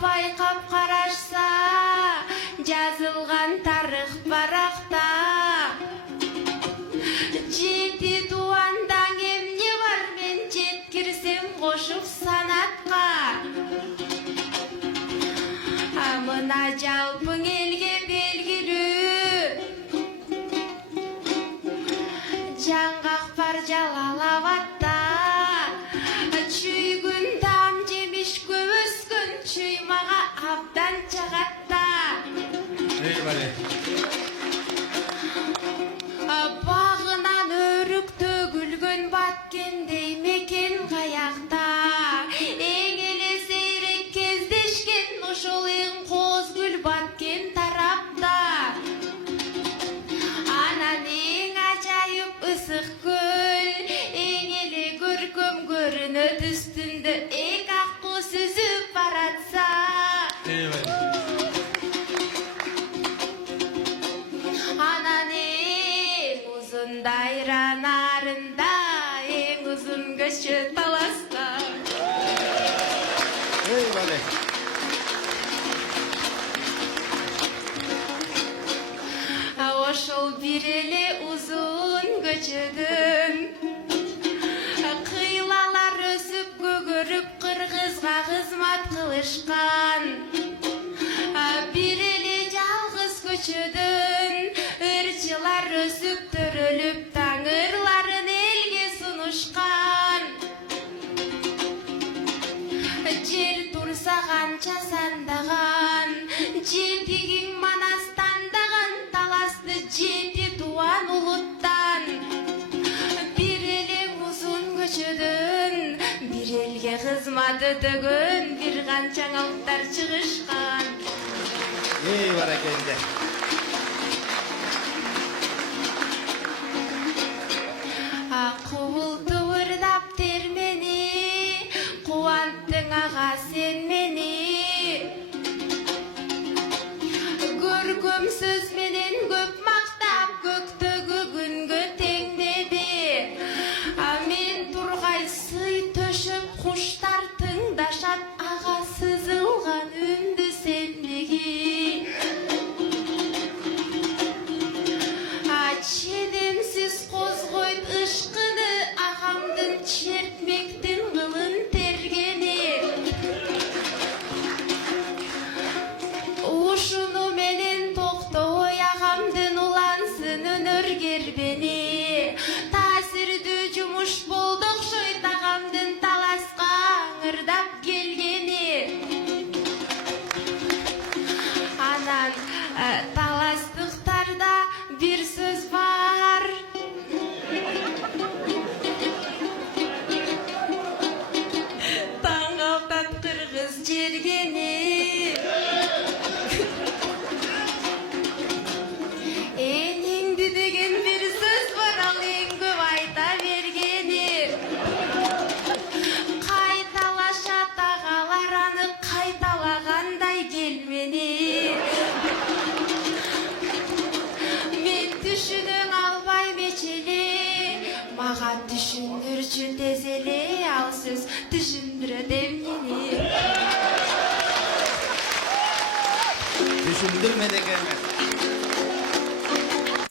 байкап карашса, жазылган тарых баракта. Жети туандаң эмне бар, мен жеткирсем кошуп санатка. Мына жалпың элге белгилүү, жаңгак бар Жалалабадда. Чүйгүн там жемиш көп өскөн, чуймага абдан чагатта. Багынан өрүк төгүлгөн баткендей мекен каякта. Эң эле сейрек кездешкен ошол эң кооз гүл баткен тарапта. Анан эң ажайып ысык көл, эң эле көркөм көрүнөт үстүндө эки ак куу сүзүп баратса. Анан эң узун дайра нарында, эң узун көчө таласта. Ошол бир эле узун көчөдөн кыйлалар өсүп көгөрүп кыргызга кызмат кылышкан. Бир эле жалгыз көчөдөн ырчылар өсүп төрөлүп таңырларын элге сунушкан. Жер турса канча сандаган, жетигиң манастандаган, таласты жети туан улуттан. Бир эле узун көчөдөн бир элге кызмат өтөгөн бир канча алыптар чыгышкан. Баракелде. Кубул тыбырдап термени, кубанттың ага сен мени. Көркөм сөз менен көп мактап, көктөгү күнгө теңдеди. Мен тургай сый төшөп куштар тыңдашат, ага сызылган үндү сендеги. Ченемсиз козгойт ышкыны, агамдын чертмектин кылын тергени. Ушуну менен токтобой агамдын улансын өнөр кербени. Таасирдүү жумуш болду окшойт агамдын таласка ыңырдап келгени. Анан таластыктарда бир сөз бар. Таң калтат кыргыз жергени. Энеңди деген бир сөз бар, ал эң көп айта бергени. Кайталашат агалар аны кайталагандай келмени. Мен түшүнөң албайм эч эле, мага түшүндүрчү тез эле, ал сөз түшүндүрөт эмнени. Düşündürme de gelmez.